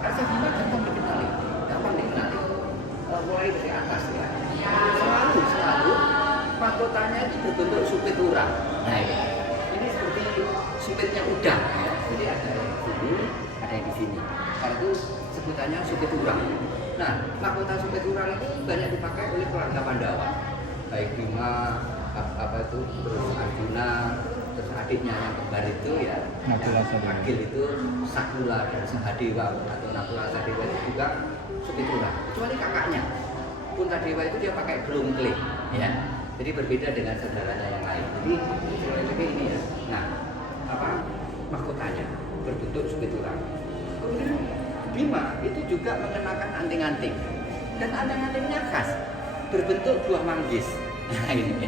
Arca Bima gampang dikenali. Mulai dari atas ya. Selalu mahkotanya itu berbentuk supitura. Nah ini seperti supitnya udang ya. Jadi ada yang di sini, ada yang di sini. Kalau itu sebutannya supitura. Nah, mahkota supitura itu banyak dipakai oleh keluarga Pandawa. Baik Bima, terus Arjuna, terus adiknya yang kembar itu ya, Agil itu Sakula dan Sahadewa atau Nakula Sahadewa itu juga supitura. Kecuali kakaknya, Puntadewa itu dia pakai belungkling ya. Jadi berbeda dengan saudaranya yang lain. Jadi ini ya. Nah, mahkotanya berbentuk supitura. Kemudian Bima itu juga mengenakan anting-anting dan anting-antingnya khas berbentuk buah manggis. Nah ini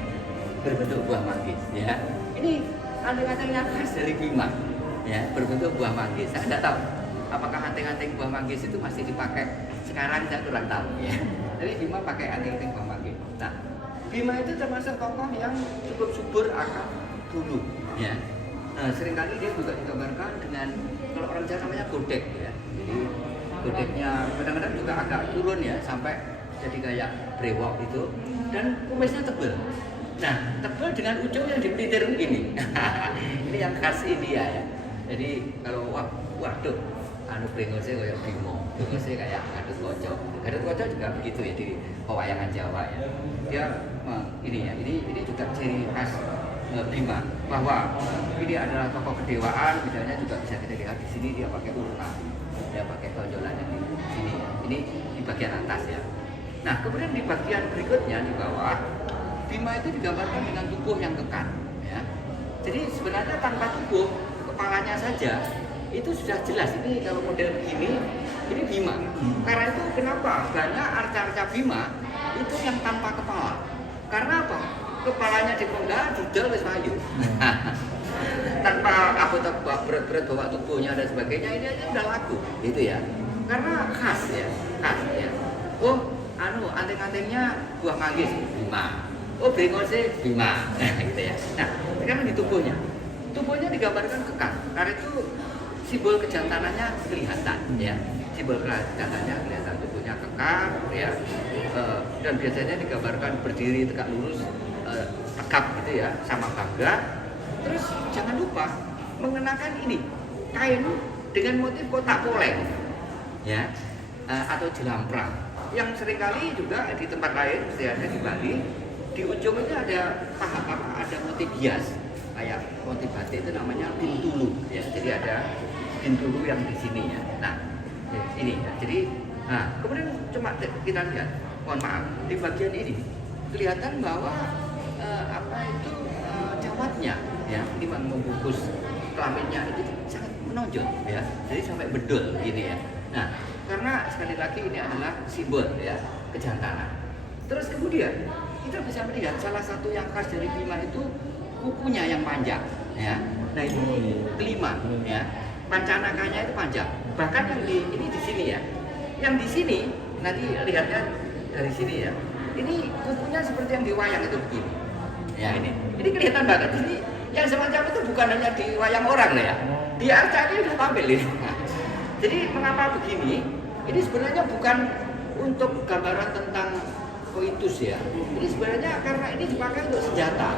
berbentuk buah manggis ya. Ini anting-antingnya khas dari Bima ya, berbentuk buah manggis. Saya tidak tahu apakah anting-anting buah manggis itu masih dipakai sekarang, saya kurang tahu ya. Tapi Bima pakai anting-anting buah manggis. Nah, Bima itu termasuk tokoh yang cukup subur akan bulu ya. Nah, seringkali dia juga digambarkan dengan, kalau orang Jawa namanya godek ya. Jadi godeknya kadang-kadang juga agak turun ya, sampai jadi kayak brewok itu, dan kumisnya tebal. Nah, tebal dengan ujung yang dipelitir begini. Ini yang khas India ya. Jadi kalau waduh, brengose kayak Bimo, brengose kayak Gatot Kaca juga begitu ya di pewayangan Jawa ya. Dia ini ya, ini juga ciri khas Bima, bahwa ini adalah tokoh kedewaan. Misalnya juga bisa kita lihat di sini dia pakai urna, dia pakai tonjolannya di sini ya. Ini di bagian atas ya. Nah, kemudian di bagian berikutnya di bawah, Bima itu digambarkan dengan tubuh yang kekar ya. Jadi sebenarnya tanpa tubuh, kepalanya saja itu sudah jelas. Ini kalau model ini Bima. Karena itu kenapa banyak arca-arca Bima itu yang tanpa kepala? Karena apa? Kepalanya dipenggal, didal wis payu. Tanpa berat-berat bawa tubuhnya dan sebagainya, ini aja udah laku, gitu ya. Karena khas ya. Oh, anting-antingnya buah manggis Bima. Oh, brengose Bima. Gitu ya. Nah, sekarang di tubuhnya digambarkan kekar. Karena itu simbol kejantanannya kelihatan ya. Simbol kejantanannya kelihatan, tubuhnya kekar ya. Dan biasanya digambarkan berdiri tegak lurus, tegap gitu ya, sama bangga. Terus jangan lupa mengenakan ini kain dengan motif kotak poleng ya, atau jelamprang, yang seringkali juga di tempat lain, misalnya di Bali, di ujung itu ada ada motif hias, kayak motif batik itu namanya bintulu ya. Jadi ada bintulu yang di sini ya. Nah ini ya. Jadi kemudian cuma kita lihat, mohon maaf, di bagian ini kelihatan bahwa jawatnya ya, ini membungkus kelaminnya itu sangat menonjol ya, jadi sampai bedul gini ya. Nah, karena sekali lagi ini adalah simbol ya kejantanan. Terus kemudian kita bisa melihat salah satu yang khas dari Bima itu kukunya yang panjang ya. Nah ini kelima ya, pancanakanya itu panjang. Bahkan yang ini di sini ya, yang di sini nanti lihatnya dari sini ya. Ini kukunya seperti yang di wayang itu begini. Ya ini kelihatan banget. Ini yang semacam itu bukan hanya di wayang orang ya. Di arca ini sudah tampil ini. Jadi mengapa begini? Ini sebenarnya bukan untuk gambaran tentang koitus ya. Ini sebenarnya karena ini dipakai untuk senjata.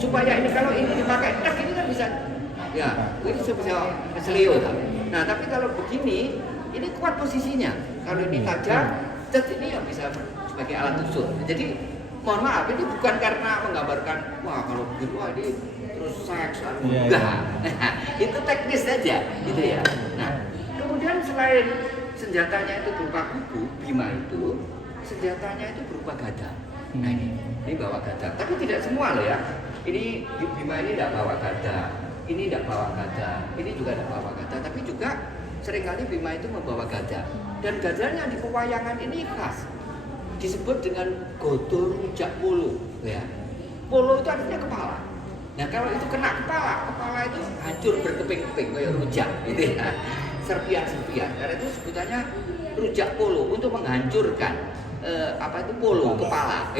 Supaya ini kalau ini dipakai tak, ini kan bisa ya, ini bisa keselio. Nah, tapi kalau begini, ini kuat posisinya. Kalau ini tajam, ini yang bisa sebagai alat tusuk. Jadi mohon maaf, ini bukan karena menggambarkan wah kalau begitu ini terus seks enggak. Itu teknis saja gitu ya. Nah, kemudian selain senjatanya itu berupa kuku, Bima itu senjatanya itu berupa gada. Nah ini bawa gada, tapi tidak semua loh ya. Ini Bima ini tidak bawa gada, ini tidak bawa gada, ini juga tidak bawa gada, tapi juga seringkali Bima itu membawa gada. Dan gadanya di pewayangan ini khas, disebut dengan godor rujak polo ya. Polo itu artinya kepala. Nah kalau itu kena kepala itu hancur berkeping-keping kayak rujak gitu ya. Serpian-serpian. Karena itu sebutannya rujak polo, untuk menghancurkan polo kepala.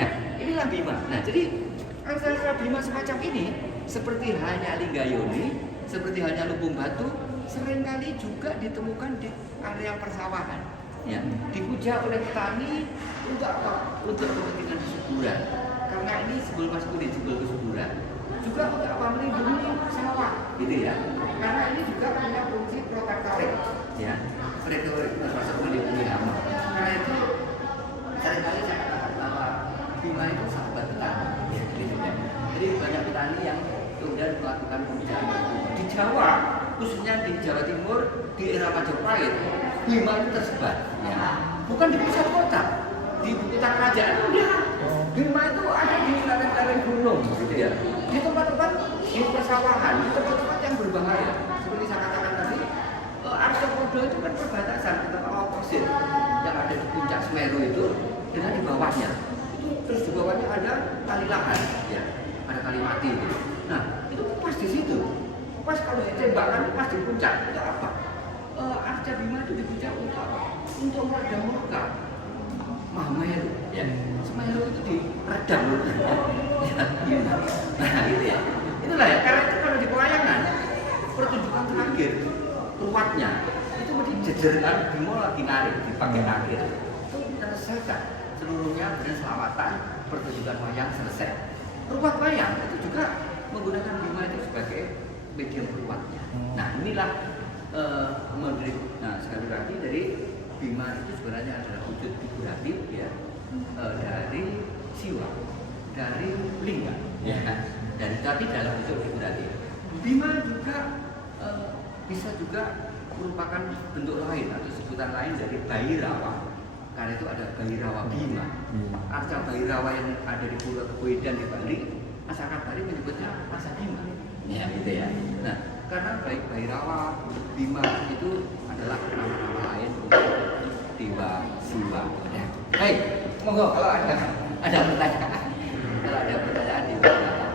Nah inilah Bima. Nah jadi arca Bima semacam ini seperti halnya Linggayoni, seperti halnya Lumbung Batu, seringkali juga ditemukan di area persawahan. Ya, dipuja oleh petani untuk apa? Untuk kepentingan kesuburan. Karena ini simbol maskulin, simbol kesuburan. Juga untuk apa? Melindungi sawah, gitu ya. Karena ini juga punya fungsi protektorik, ya. Protektorik termasuk melindungi hama. Karena itu seringkali saya katakan bahwa Bima itu sahabat petani. Ya, gitu ya. Jadi banyak petani yang kemudian melakukan pemujaan di Jawa, khususnya di Jawa Timur di era Majapahit. Bima itu tersebar, ya. Bukan di pusat kota, di ibu kota kerajaan enggak. Bima itu ada di lereng-lereng gunung, gitu ya. Di tempat-tempat di persawahan, di tempat-tempat yang berbahaya. Seperti saya katakan tadi, Arsopodo itu kan perbatasan antara Kawah Pasir yang ada di puncak Semeru itu dengan di bawahnya. Itu terus di bawahnya ada Kali Lahan, ya, ada Kali Mati. Itu. Nah, itu pas di situ. Pas kalau ditembakkan pas di puncak itu apa? Arca Bima itu dipuja untuk apa? Untuk meredam murka Mahameru, ya. Semeru itu diredam murkanya. Ya. Nah, itu ya. Itulah ya. Karena itu kalau di pewayangan pertunjukan terakhir ruwatnya itu mesti jejerkan Bima lagi narik dipakai akhir. Itu menyelesaikan seluruhnya dengan selamatan pertunjukan wayang selesai. Ruwat wayang itu juga menggunakan Bima itu sebagai medium ruwatnya. Nah, inilah nah sekali lagi dari Bima itu sebenarnya adalah wujud figuratif ya, dari siwa, dari lingga, ya, dan tapi dalam wujud figuratif. Bima juga bisa juga merupakan bentuk lain atau sebutan lain dari Bhairawa. Karena itu ada Bhairawa Bima. Arca Bhairawa yang ada di Pulau Kebuidan di Bali, masyarakat Bali menyebutnya Arca Bima. Ya, gitu ya. Nah, karena baik Bhairawa, Bima itu adalah nama-nama lain untuk dewa siwa. Ya. Baik, monggo kalau ada pertanyaan, kalau ada pertanyaan di bawah.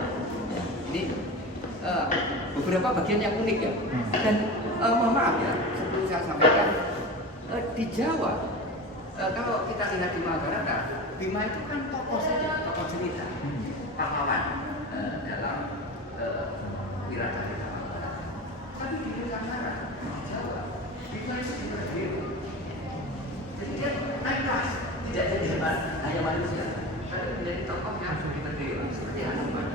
Ya. Ini beberapa bagian yang unik ya. Dan mohon maaf ya, sebelum saya sampaikan di Jawa, kalau kita lihat di Mahabharata, Bima itu kan tokoh saja, tokoh cerita, pahlawan dalam Wiracari. Tapi di Nusantara, di Jawa, Bima itu diperdewa. Jadi dia naik kelas, tidak jadi hanya manusia, tapi menjadi tokoh yang diperdewa. Seperti Hanuman,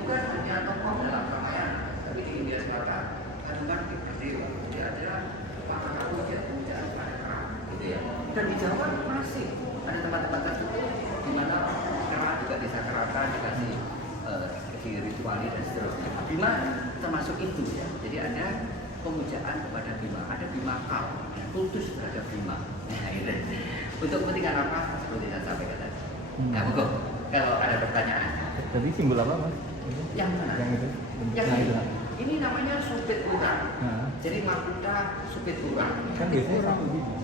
bukan hanya tokoh dalam Ramayana, tapi di India Selatan, Hanuman diperdewa. Dia adalah pahlawan pemujaan pada Kera, gitu ya. Dan di Jawa masih ada tempat-tempat tertentu di mana Kera juga desa Kerata dikasih di rituali dan seterusnya. Bima termasuk itu ya. Jadi ada pemujaan kepada Bima, ada Bima Kal, kultus terhadap Bima. Nah, itu. Untuk kepentingan apa? Seperti saya sampaikan tadi. Nah, monggo kalau ada pertanyaan. Tadi simbol apa, Mas? Yang mana? Yang itu. Yang Nah, itu. ini namanya supit urang. Nah. Jadi Makuta supit urang. Kan biasanya satu biji.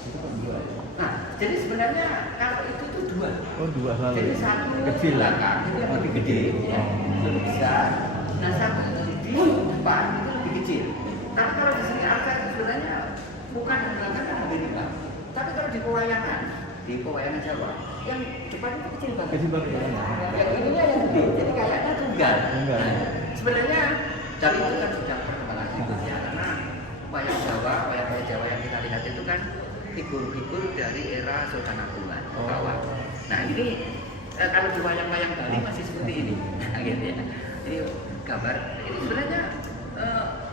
Itu kok dua ya? Nah, jadi sebenarnya kalau itu tuh dua. Oh, dua selalu. Jadi satu kecil lah. belakang itu yang lebih gede, ya, lebih besar. Nah, satu di depan itu lebih kecil. Tapi kalau di sini arca itu sebenarnya bukan yang belakang kan lebih depan. Tapi kalau di pewayangan Jawa, yang depan itu kecil banget. Kecil banget. Yang ininya yang gede, jadi kayaknya tunggal. Tunggal. Nah, sebenarnya, tapi itu kan sudah perkembangan berikutnya karena wayang Jawa, wayang Jawa yang kita lihat itu kan figur-figur dari era Sultan Agungan. Nah, ini kalau di wayang-wayang Bali masih seperti ini, gitu ya. Ini gambar. Ini sebenarnya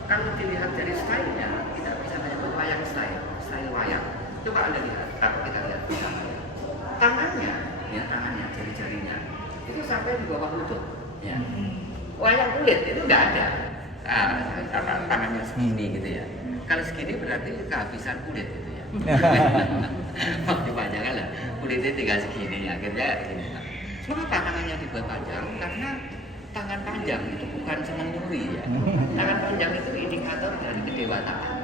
kalau dilihat dari stylenya, kita bisa menyebut wayang style wayang. Coba Anda lihat, kalau kita lihat tangannya, ya tangannya, jari-jarinya itu sampai di bawah lutut. Ya. Wayang kulit itu nggak ada. Tangannya segini gitu ya. Kalau segini berarti kehabisan kulit gitu ya. Waktu panjang kan lah, kulitnya tinggal segini, akhirnya gini. Kenapa tangannya dibuat panjang? Karena tangan panjang itu bukan senang nyuri ya. Tangan panjang itu indikator dari kedewataan.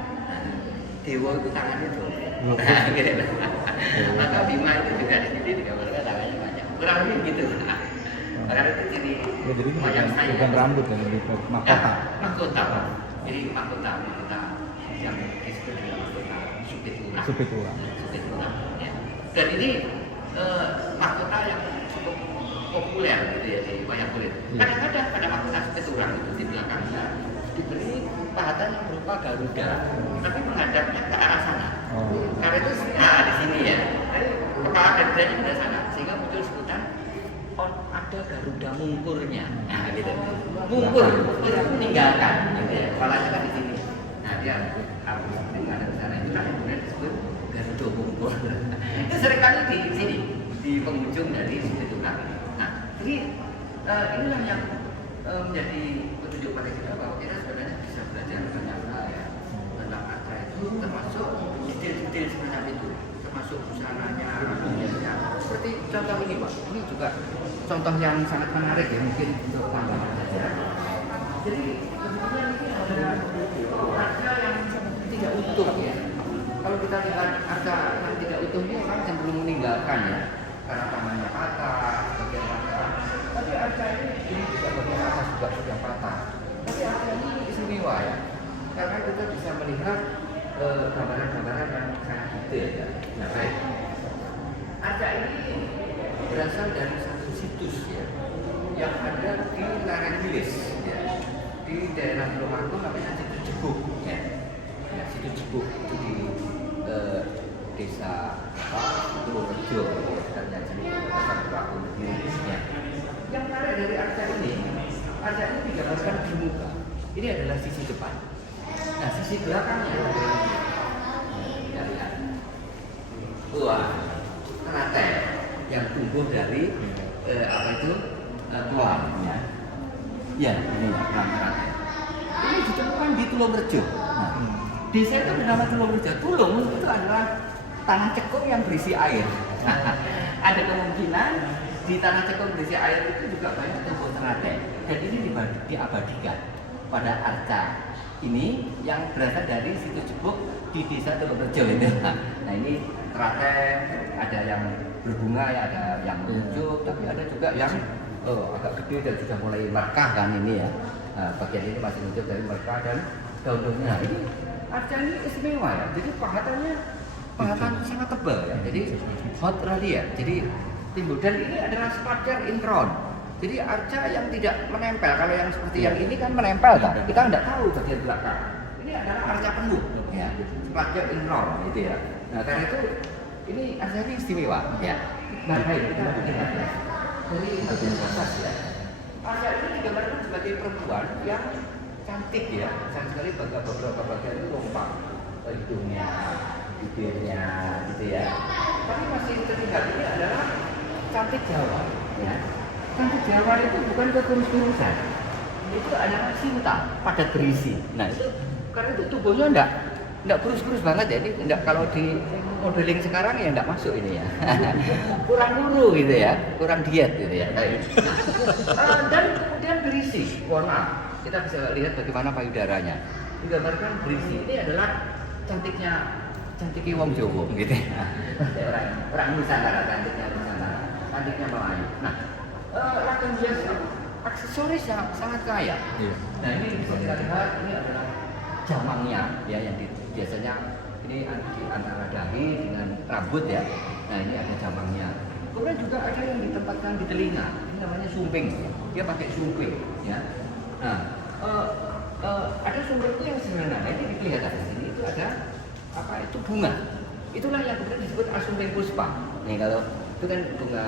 Dewa itu tangannya dobel. Maka Bima itu juga di sini digambarkan tangannya panjang. Kurang lebih gitu. Karena itu jadi bukan rambut kan, lebih ke mahkota. Mahkota. Jadi mahkota yang disebut dengan mahkota Supitura. Ya. Dan ini mahkota yang cukup populer gitu ya di wayang kulit. Kadang-kadang pada mahkota Supitura itu di belakangnya diberi pahatan yang berupa Garuda, tapi menghadapnya ke arah sana. Oh. Karena itu di sini ya. Jadi kepala Garudanya ke sana, sehingga muncul sebutan ada Garuda mungkurnya. Nah, gitu. Mungkur itu meninggalkan, gitu ya. Kepalanya kan di sini. Nah, dia menghadap ke sana itu kan kemudian disebut Garuda mungkur. Itu seringkali di sini, di penghujung dari Sukit Tukang. Nah, jadi inilah yang menjadi petunjuk pada kita bahwa kita sebenarnya bisa belajar banyak hal ya tentang Arca itu, termasuk detail-detail semacam itu, termasuk busananya, rambutnya. Seperti contoh ini Pak, ini juga contoh yang sangat menarik ya mungkin untuk tambahan saja. Jadi kebetulan ini ada Arca yang tidak utuh ya. Kalau kita lihat Arca yang tidak utuh ini orang cenderung meninggalkan ya, karena tangannya patah, bagian patah. Tapi Arca ini juga bagian atas juga yang patah. Tapi Arca ini istimewa ya, karena kita bisa melihat gambaran-gambaran yang sangat detail ya. Nah, baik. Arca ini berasal dari satu situs ya, yang ada di lereng Wilis ya, di daerah Tulungagung namanya Situ Jebuk ya. Ya, Situ Jebuk itu di desa Tulungagung ya, dan yang jadi Tulungagung ya. Yang menarik dari Arca ini digambarkan di muka. Ini adalah sisi depan. Nah, sisi belakangnya ya, lihat. Wah, teratai yang tumbuh dari tulang ya. Ya, ini ya, tulang teratai. Ini ditemukan di Tulungrejo. Nah, desa itu bernama Tulungrejo. Tulung itu adalah tanah cekung yang berisi air. Ada kemungkinan di tanah cekung berisi air itu juga banyak tumbuh teratai. Dan ini diabadikan pada Arca ini yang berasal dari Situ Jebuk di desa Tulungrejo itu. Nah, ini teratai ada yang berbunga ya, ada yang lucu, tapi ada juga yang agak gede dan sudah mulai merekah kan ini ya. Nah, bagian ini masih lucu dari merekah dan daun-daunnya. Nah, ini Arca ini istimewa ya. Jadi pahatan sangat tebal ya. Jadi hot radiat. Jadi timbul dan ini adalah spacer intron. Jadi Arca yang tidak menempel. Kalau yang seperti yang ini kan menempel kan. Kita nggak tahu bagian belakang. Ini adalah Arca penuh ya. Spacer intron gitu ya. Nah, karena itu ini Arca ini istimewa ya. Nah, baik kita lihat ya. Dari atas ya. Arca ini digambarkan sebagai perempuan yang cantik ya. Sayang sekali beberapa bagian itu lompat, hidungnya, bibirnya, gitu ya. Tapi masih terlihat ini adalah cantik Jawa ya. Cantik Jawa itu bukan kekurus-kurusan. Itu adalah cinta padat berisi. Nah, itu karena itu tubuhnya enggak kurus-kurus banget ya. Ini enggak, kalau di modeling sekarang ya enggak masuk ini ya. Kurang luru gitu ya, kurang diet gitu ya. Dan kemudian berisi, warna. Kita bisa lihat bagaimana payudaranya. Digambarkan berisi. Ini adalah cantiknya wong Jawa gitu ya. Orang Nusantara, cantiknya Nusantara, cantiknya Melayu. Nah, ragam hias aksesoris yang sangat kaya. Nah, ini bisa kita lihat, ini adalah jamangnya ya, yang biasanya ini di antara dahi dengan rambut ya. Nah, ini ada jamangnya. Kemudian juga ada yang ditempatkan di telinga. Ini namanya sumping. Dia pakai sumping ya. Nah, ada sumping itu yang sederhana. Nah, ini kelihatan di sini itu ada apa itu bunga. Itulah yang kemudian disebut asumping puspa. Nih, kalau itu kan bunga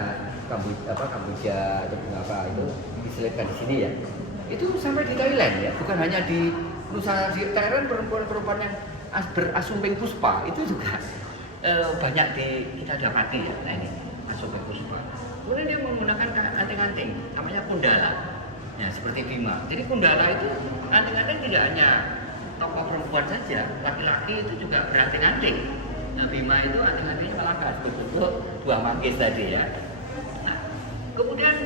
kamboja atau bunga apa itu diselipkan di sini ya. Itu sampai di Thailand ya, bukan hanya di Nusantara. Di Thailand perempuan-perempuan yang berasumping puspa itu juga banyak kita dapati ya. Nah, ini asumping puspa. Kemudian dia menggunakan anting-anting namanya kundala. Ya, seperti Bima. Jadi kundala itu anting-anting tidak hanya tokoh perempuan saja, laki-laki itu juga beranting-anting. Nah, Bima itu anting-antingnya Malaka bentuk buah manggis tadi ya. Nah, kemudian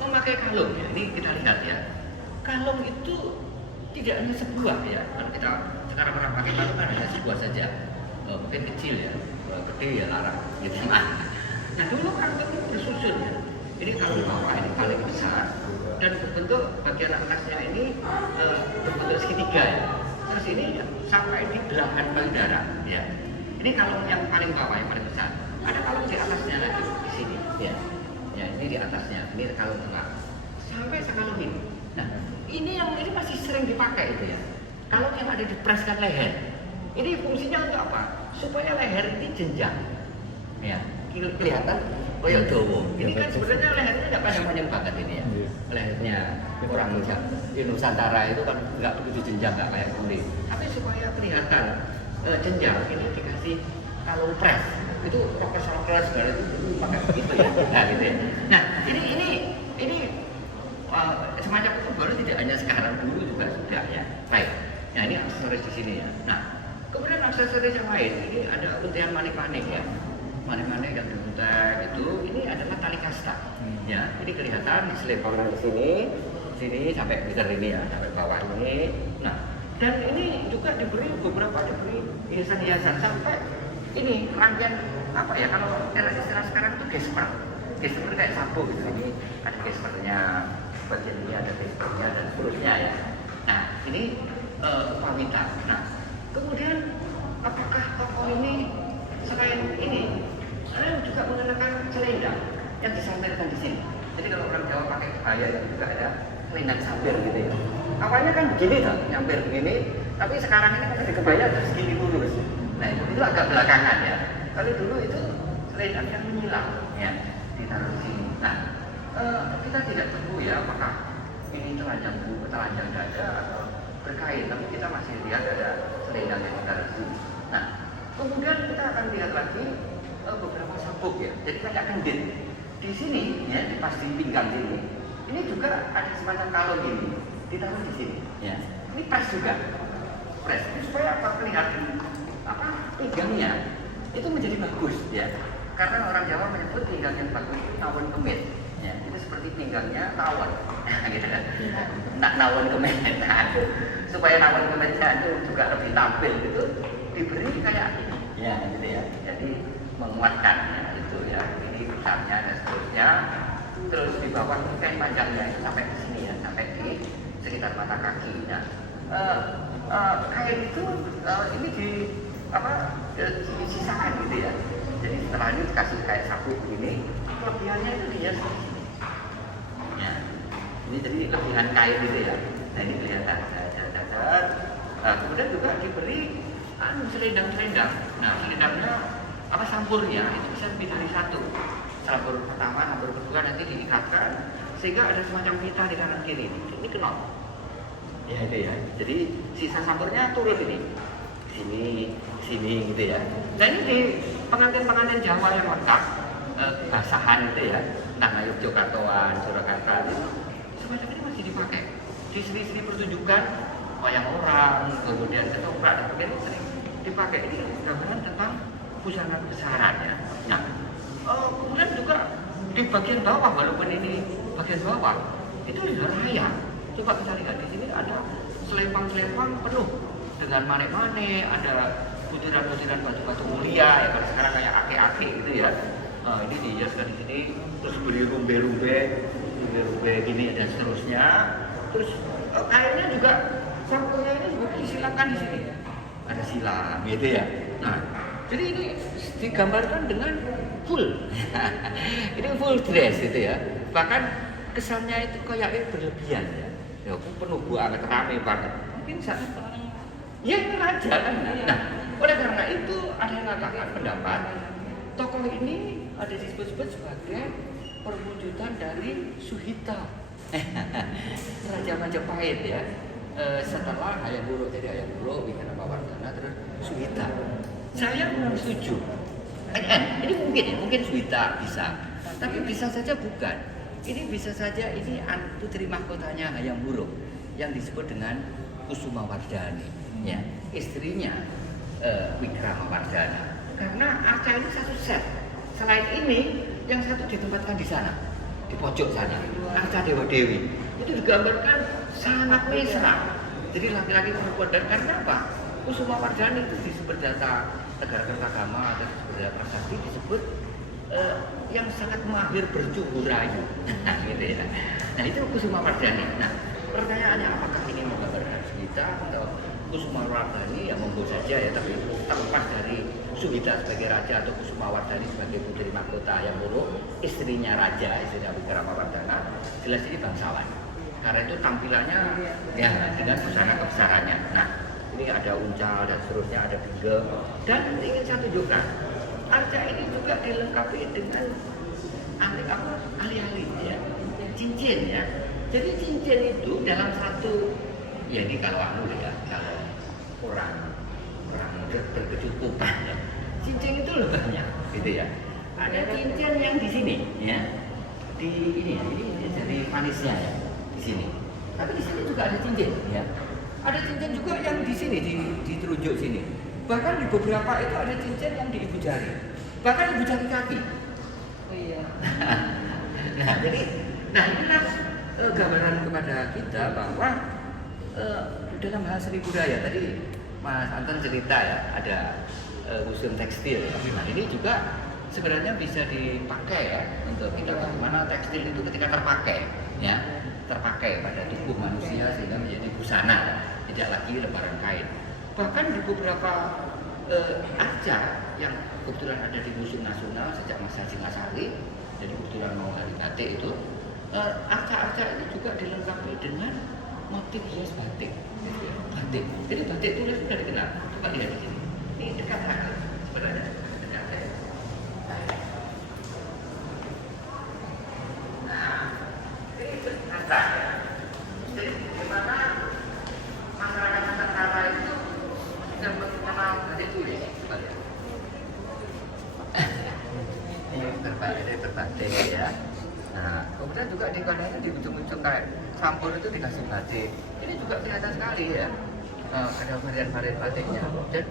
memakai kalung ya. Ini kita lihat ya. Kalung itu tidak hanya sebuah ya. Kalau kita sekarang orang pakai kalung kan hanya sebuah saja. Mungkin kecil ya, gede ya larang gitu. Nah, dulu kalung itu bersusun ya. Ini kalung bawah ini paling besar dan berbentuk bagian atasnya ini berbentuk segitiga ya. Terus ini sampai di belahan payudara ya. Ini kalung yang paling bawah yang paling besar. Ada kalung di atasnya lagi di sini ya. Ya, ini di atasnya. Ini kalung tengah. Sampai sekalung ini. Nah, ini masih sering dipakai itu ya. Kalau yang ada di preskan leher, ini fungsinya untuk apa? Supaya leher ini jenjang, ya kelihatan koyok dawa. Ini kan sebenarnya lehernya nggak panjang-panjang banget ini ya. Lehernya orang di Nusantara itu kan nggak begitu jenjang, nggak kayak kulit. Tapi supaya kelihatan jenjang, ini dikasih kalung pres. Itu profesor kelas itu pakai begitu ya. Nah, gitu ya. Nah, ini semacam itu baru tidak hanya sekarang, dulu juga sudah ya. Baik. Nah, ini aksesoris di sini ya. Nah, kemudian aksesoris yang lain ini ada untian manik-manik ya. Manik-manik yang diuntek itu ini adalah tali kasta. Ya, ini kelihatan diselebarkan ke sini sampai meter ini ya, sampai bawah ini. Nah, dan ini juga diberi hiasan-hiasan sampai ini rangkaian apa ya, kalau istilah sekarang itu gesper kayak sapu gitu. Ini ada gespernya, bagian ini ada gespernya dan seterusnya ya. Nah, ini upawita. Nah, kemudian apakah tokoh ini selain ini ada juga mengenakan selendang yang disampirkan di sini. Jadi kalau orang Jawa pakai kebaya itu juga ada selendang sampir gitu ya. Awalnya kan begini tuh, nyampir begini, tapi sekarang ini kan di kebaya terus segini lurus. Nah, itu agak belakangan ya. Kalau dulu itu selendang yang menyilang ya, ditaruh di sini. Nah, kita tidak tahu ya apakah ini telanjang dada atau berkain, tapi kita masih lihat ada selendang yang ditaruh di sini. Nah, kemudian kita akan lihat lagi beberapa sabuk ya. Jadi kayak kendit di sini ya, di pas di pinggang sini. Ini juga ada semacam kalung gini, ditaruh di sini. Ya, ini pres juga, pres. Ini supaya apa, kelihatan apa pinggangnya itu menjadi bagus ya. Karena orang Jawa menyebut pinggang yang bagus itu nawon kemit. Ya, itu seperti pinggangnya tawon, gitu kan? Nak nawon kemit, nah, supaya nawon kemitnya itu juga lebih tampil gitu, diberi kayak ini, ya, gitu ya. Jadi menguatkan ya, itu ya, ini usapnya dan seterusnya. Terus di bawah ini kain panjangnya itu sampai ke sini ya, sampai di sekitar mata kaki. Nah, kain itu ini disisakan gitu ya. Jadi setelah ini dikasih kayak sabuk begini, kelebihannya itu dia seperti ini. Ya, ini jadi lebihan kain gitu ya. Nah, ini kelihatan. Kemudian juga diberi selendang-selendang. Nah, selendangnya sampurnya itu bisa lebih dari satu. Sampur pertama, sampur kedua nanti diikatkan sehingga ada semacam pita di kanan kiri. Ini kenop. Ya itu ya. Jadi sisa sampurnya turun ini. Sini gitu ya. Dan ini di pengantin-pengantin Jawa yang lengkap, basahan gitu ya. Entah Yogyakartaan, Surakarta itu semacam ini masih dipakai. Di seri-seri pertunjukan wayang orang, kemudian ketoprak, dan ini sering dipakai. Ini gambaran tentang busana besaran ya. Nah, kemudian juga di bagian bawah, walaupun ini bagian bawah itu juga raya. Coba kita lihat di sini ada selempang-selempang penuh dengan manik-manik, ada butiran-butiran batu-batu mulia ya, kalau sekarang kayak ake-ake gitu ya. Ini dihiaskan di sini, terus beri rumbe-rumbe gini dan seterusnya. Terus kainnya juga, sampulnya ini juga disilakan di sini. Ada silang gitu ya. Nah, jadi ini digambarkan dengan full. Ini full dress gitu ya. Bahkan kesannya itu kayak berlebihan ya. Ya, penuh banget, rame banget. Mungkin saat ya ini raja kan. Nah, oleh karena itu ada yang mengatakan pendapat tokoh ini ada disebut-sebut sebagai perwujudan dari Suhita, Raja Majapahit ya. Setelah Hayam Wuruk, jadi Hayam Wuruk, Wikramawardhana, terus Suhita. Saya kurang setuju. Ini mungkin Suhita bisa, tapi bisa saja bukan. Ini bisa saja ini putri mahkotanya Hayam Wuruk yang disebut dengan Kusumawardhani, ya, istrinya Wikramawardhana. Karena arca ini satu set. Selain ini, yang satu ditempatkan di sana, di pojok sana, arca Dewa Dewi. Itu digambarkan sangat mesra. Jadi laki-laki perempuan, dan karena apa? Kusumawardhani itu disebut data Negara Kertagama atau disebut data Prasasti, disebut yang sangat mahir bercukur rayu. Gitu ya. Nah, itu Kusumawardhani. Nah, pertanyaannya apakah ini menggambarkan Suhita atau Kusumawardhani? Ya monggo saja ya, tapi terlepas dari Suhita sebagai raja atau Kusumawardhani sebagai putri mahkota Hayam Wuruk, istrinya raja, istrinya Wikramawardhana, jelas ini bangsawan. karena itu tampilannya ya dengan busana kebesarannya. Nah, ini ada uncal dan seterusnya, ada bingel. Dan ingin saya tunjukkan, arca ini juga dilengkapi dengan alih-alih ya, cincin ya. Jadi cincin itu dalam satu, ya ini kalau kalau orang berkecukupan ya, cincin itu lebahnya, gitu ya. Ada cincin yang di sini ya, di ini jadi manisnya ya, di sini. Tapi di sini juga ada cincin ya. Ada cincin juga yang di sini di telunjuk sini. Bahkan di beberapa itu ada cincin yang di ibu jari. Bahkan ibu jari kaki. Oh iya. Nah, jadi inilah gambaran kepada kita bahwa dalam hal seni budaya tadi Mas Anton cerita ya, ada museum tekstil ya. Nah, ini juga sebenarnya bisa dipakai ya untuk kita bagaimana tekstil itu ketika terpakai ya, terpakai pada tubuh manusia sehingga menjadi busana, tidak lagi lembaran kain. Bahkan di beberapa arca yang kebetulan ada di Museum Nasional sejak masa Singasari, jadi kebetulan mau hari batik itu, arca-arca ini juga dilengkapi dengan motif hias batik, gitu ya. Batik. Jadi batik tulis sudah dikenal. Coba lihat di sini. Ini dekat lagi sebenarnya. Dekat ya. Nah, ini ternyata ya. Jadi bagaimana masyarakat Nusantara itu sudah mengenal batik tulis. Coba lihat. Ini terbatik ya. Nah, kemudian juga di kanan di ujung-ujung kayak sampur itu dikasih batik. Ini juga kelihatan sekali ya. Ada varian-varian batiknya. Dan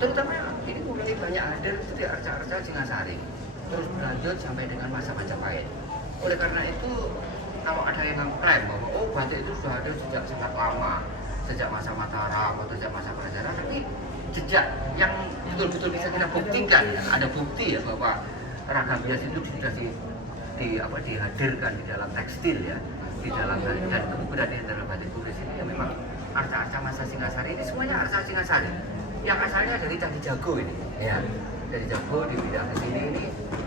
terutama ini mulai banyak hadir itu di arca-arca Singasari. Terus berlanjut sampai dengan masa Majapahit. Oleh karena itu, kalau ada yang mengklaim bahwa batik itu sudah ada sejak sangat lama, sejak masa Mataram atau sejak masa Prasejarah, tapi jejak yang betul-betul bisa kita buktikan, ada bukti ya bahwa ragam hias itu sudah dihadirkan di dalam tekstil ya, di dalam dan kemudian di dalam batik tulis ini ya memang arca-arca masa Singasari ini semuanya arca Singasari yang asalnya dari Candi Jago ini ya, dari Jago dipindah ke sini. Ini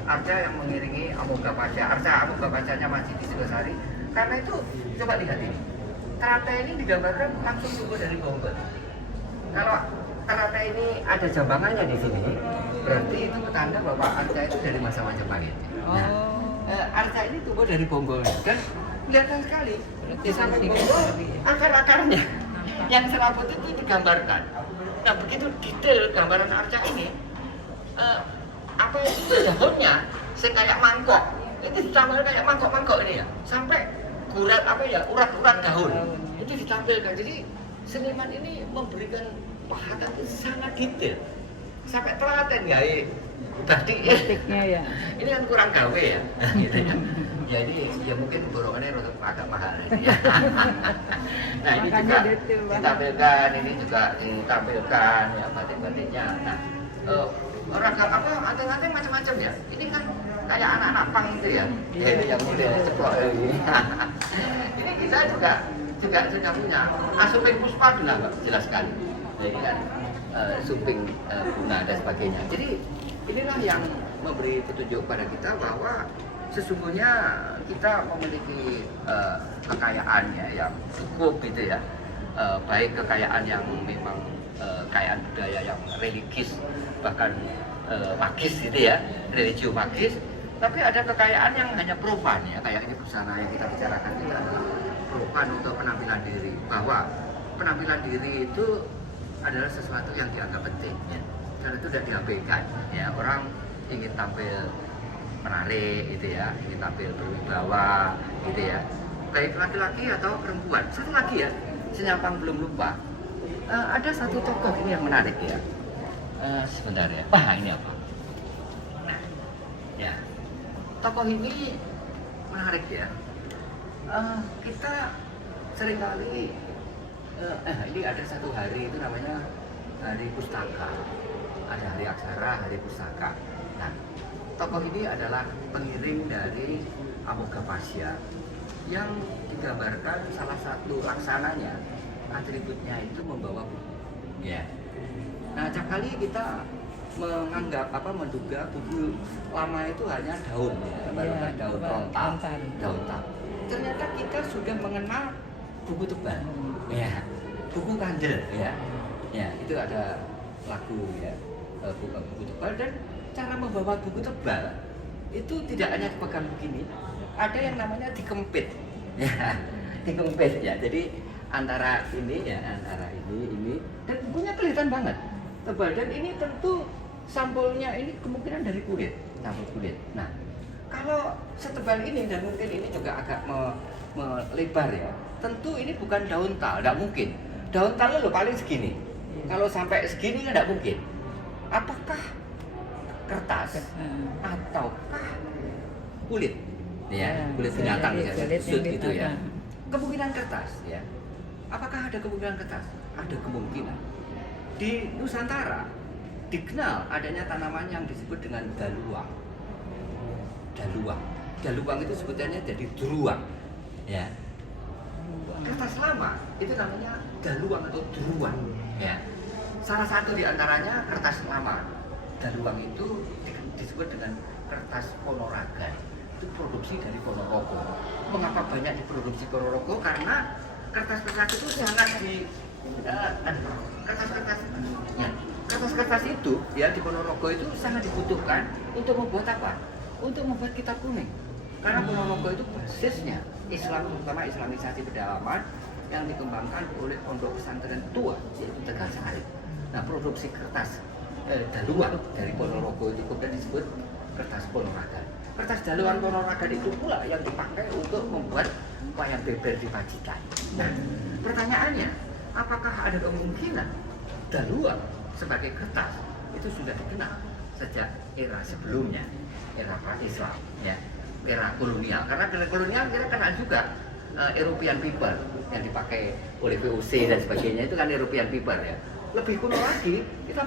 arca yang mengiringi Amogapaca, arca Amogapacanya masih di Singasari. Karena itu coba lihat ini, teratai ini digambarkan langsung tumbuh dari bonggol. Kalau teratai ini ada jambangannya di sini, berarti itu petanda bahwa arca itu dari masa Majapahit. Nah, arca ini tumbuh dari bonggolnya dan kelihatan sekali di samping bonggol akar-akarnya yang serabut itu digambarkan. Nah, begitu detail gambaran arca ini, apa itu daunnya kayak mangkok, itu ditampilkan kayak mangkok-mangkok ini ya, sampai urat-urat daun itu ditampilkan. Jadi seniman ini memberikan perhatian sangat detail sampai telaten ya tadi Batiknya ya. ini kan kurang gawe ya gitu ya. Jadi ya mungkin borongannya agak mahal ini ya. Nah, ini juga ditampilkan, ini juga ditampilkan ya batik-batiknya. Nah, ragam anting-anting macam-macam ya. Ini kan kayak anak-anak pang itu ya. Ya ini yang model ceplok ini. Ini kita juga sudah punya. Suping puspa juga Mbak, jelas sekali. Jadi kan suping bunga dan sebagainya. Jadi inilah yang memberi petunjuk pada kita bahwa sesungguhnya kita memiliki kekayaan ya yang cukup gitu ya, baik kekayaan yang memang kekayaan budaya yang religius bahkan magis gitu ya, religio magis, tapi ada kekayaan yang hanya profan ya, kayak ini busana yang kita bicarakan itu adalah profan untuk penampilan diri, bahwa penampilan diri itu adalah sesuatu yang dianggap penting ya, dan itu sudah diabaikan ya. Orang ingin tampil menarik gitu ya, ingin tampil berwibawa gitu ya, baik laki-laki atau perempuan. Satu lagi ya, Senyapang belum lupa, ada satu tokoh ini yang menarik ya. Sebentar ya, ini apa? Nah, ya, tokoh ini menarik ya. Kita seringkali ini ada satu hari itu namanya Hari Pustaka, ada Hari Aksara, Hari Pustaka. Nah, tokoh ini adalah pengiring dari Amogapasya yang digambarkan salah satu laksananya, atributnya itu membawa buku. Ya. Nah, acap kali kita menganggap menduga buku lama itu hanya daun, Iya, daun rontal. rontal. Ternyata kita sudah mengenal buku tebal, ya, buku kandel, ya, itu ada lagu ya, buku tebal, dan cara membawa buku tebal itu tidak hanya dipegang begini, ada yang namanya dikempit, ya, dikempit ya. Jadi antara ini, dan bukunya kelihatan banget tebal, dan ini tentu sampulnya ini kemungkinan dari kulit, sampul kulit. Nah, kalau setebal ini dan mungkin ini juga agak melebar ya, tentu ini bukan daun tal, tidak mungkin. Daun tal lo paling segini. Kalau sampai segini kan tidak mungkin. Apakah kertas ataukah kulit? Ya, kulit binatang ya, kusut gitu ya. Kemungkinan kertas ya. Apakah ada kemungkinan kertas? Ada kemungkinan. Di Nusantara dikenal adanya tanaman yang disebut dengan daluang. Daluang itu sebutannya jadi druang, ya. Kertas lama itu namanya daluang atau druang, ya. Salah satu di antaranya kertas lama daluang itu disebut dengan kertas Ponorogo. Itu produksi dari Ponorogo. Mengapa banyak diproduksi Ponorogo? Karena kertas-kertas itu sangat kertas-kertas itu ya di Ponorogo itu sangat dibutuhkan untuk membuat apa? Untuk membuat kitab kuning. Karena Ponorogo itu basisnya Islam, terutama Islamisasi pedalaman yang dikembangkan oleh pondok pesantren tua yaitu Tegalsari. Nah, produksi kertas daluan dari Ponorogo itu kemudian disebut kertas Ponorogo. Kertas daluan Ponorogo itu pula yang dipakai untuk membuat wayang beber di Pacitan. Nah, pertanyaannya, apakah ada kemungkinan daluan sebagai kertas itu sudah dikenal sejak era sebelumnya, era pra-Islam, ya, era kolonial? Karena era kolonial kita kenal juga European paper yang dipakai oleh VOC dan sebagainya, itu kan European paper ya. Lebih kuno lagi, kita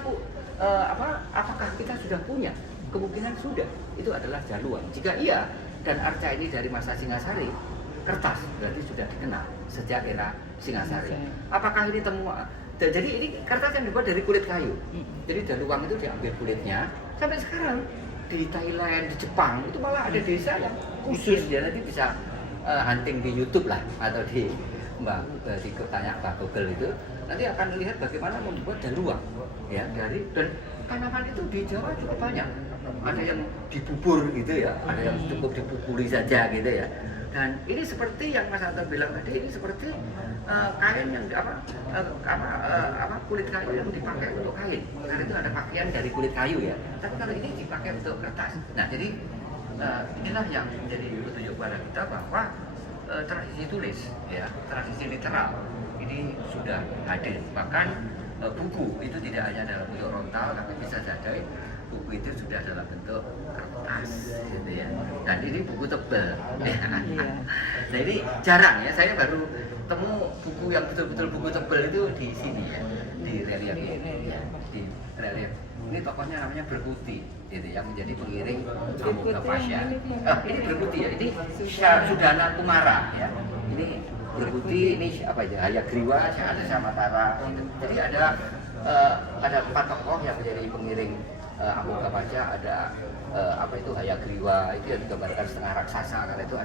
apakah kita sudah punya? Kemungkinan sudah, itu adalah daluan. Jika iya, dan arca ini dari masa Singasari, kertas berarti sudah dikenal sejak era Singasari. Apakah ini temuan? Jadi ini kertas yang dibuat dari kulit kayu. Jadi daluang itu diambil kulitnya. Sampai sekarang di Thailand, di Jepang itu malah ada desa yang khusus, dia nanti bisa hunting di YouTube lah atau di tanya Mbak Google itu, nanti akan lihat bagaimana membuat daluang ya dari, dan tanaman itu di Jawa cukup banyak. Ada yang dibubur gitu ya, ada yang cukup dibuburi saja gitu ya. Dan ini seperti yang Mas Anton bilang tadi, ini seperti kain yang kulit kayu yang dipakai untuk kain. Karena itu ada pakaian dari kulit kayu ya. Tapi kalau ini dipakai untuk kertas. Nah, jadi inilah yang menjadi petunjuk pada kita bahwa tradisi tulis, ya, tradisi literal ini sudah hadir. Bahkan buku itu tidak hanya dalam bentuk rontal, tapi bisa jadi buku itu sudah dalam bentuk kertas, gitu ya. Dan ini buku tebal. Ya. Nah, ini jarang ya. Saya baru temu buku yang betul-betul buku tebal itu di sini ya, di relief ini. Ya, di relief. Ini tokohnya namanya Berputi, gitu, yang menjadi pengiring Amoga Pasya. Ini Berputi ya. Ini Sudana Kumara ya. Ini Berputi, ini apa ya? Hayagriwa, ada Syamatara. Jadi ada 4 tokoh yang menjadi pengiring Amoga Pasya. Ada Hayagriwa, itu yang digambarkan setengah raksasa, karena itu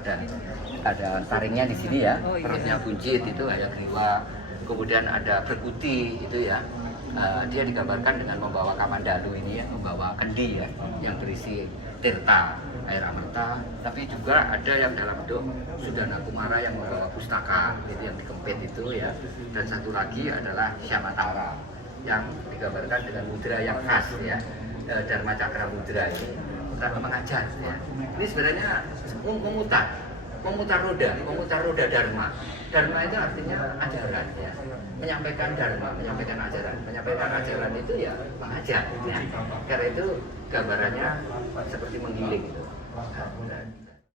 ada taringnya di sini ya, perutnya buncit, itu Hayagriwa. Kemudian ada Berputi itu ya, dia digambarkan dengan membawa kamandalu ini ya, membawa kendi ya, yang berisi tirta, air amerta. Tapi juga ada yang dalam bentuk Sudana Kumara yang membawa pustaka, itu yang dikempit itu ya. Dan satu lagi adalah Syamatara yang digambarkan dengan mudra yang khas ya, Dharma Cakra Mudra ini mengajar ya. Ini sebenarnya memutar roda Dharma. Dharma itu artinya ajaran ya. Menyampaikan Dharma, menyampaikan ajaran itu ya mengajar ya. Karena itu gambarannya seperti menggiling itu.